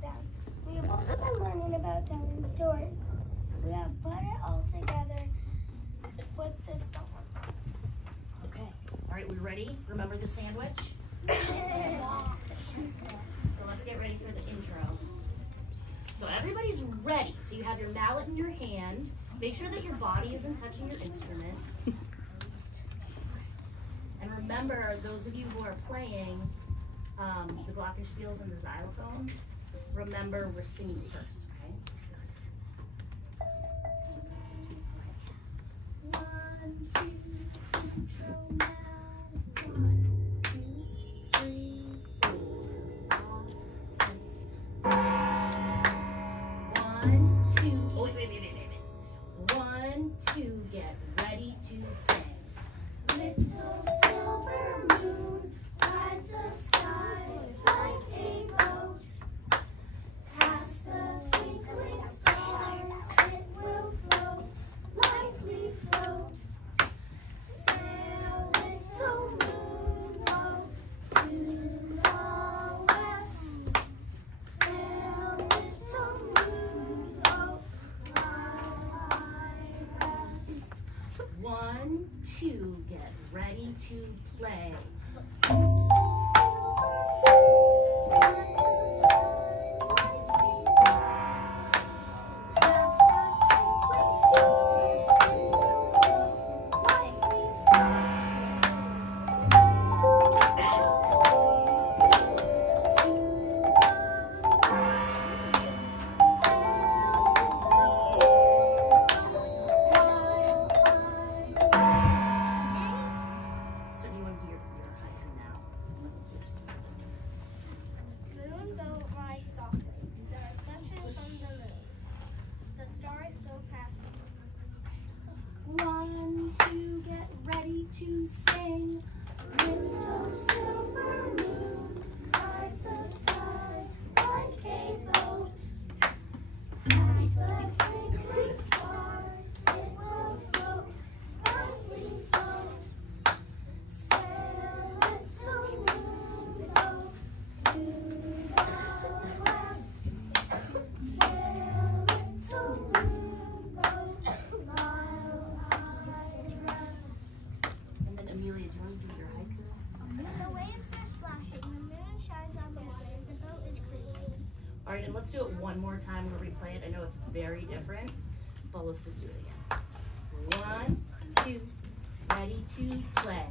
sound. We have also been learning about telling stories. We have put it all together with this song. Okay. All right, we ready? Remember the sandwich? So let's get ready for the intro. So everybody's ready. So you have your mallet in your hand. Make sure that your body isn't touching your instrument. And remember, those of you who are playing the glockenspiels and the xylophones, remember we're singing first, okay? 1, 2, intro now. 1, 2, 3, 4, 5, 6, 7. 1, 2. Oh, wait. 1, 2, get ready to sing. Little silver moon rides the sky like a boat. Past the twinkling stars, it will float, lightly float. Sail, little moon, go to the west. Sail, little moon, go while I rest. 1, 2, get ready to play. To sing. Little silver moon rides the sky like a boat. Past the twinkling stars, it will float, lightly float. Sail, little moon, go to the west. Sail, little moon, go while I rest. Amelia, do you want to do your haiku? The waves are splashing, the moon shines on the water, the boat is cruising. All right, and let's do it one more time where we play it. I know it's very different, but let's just do it again. 1, 2, ready to play.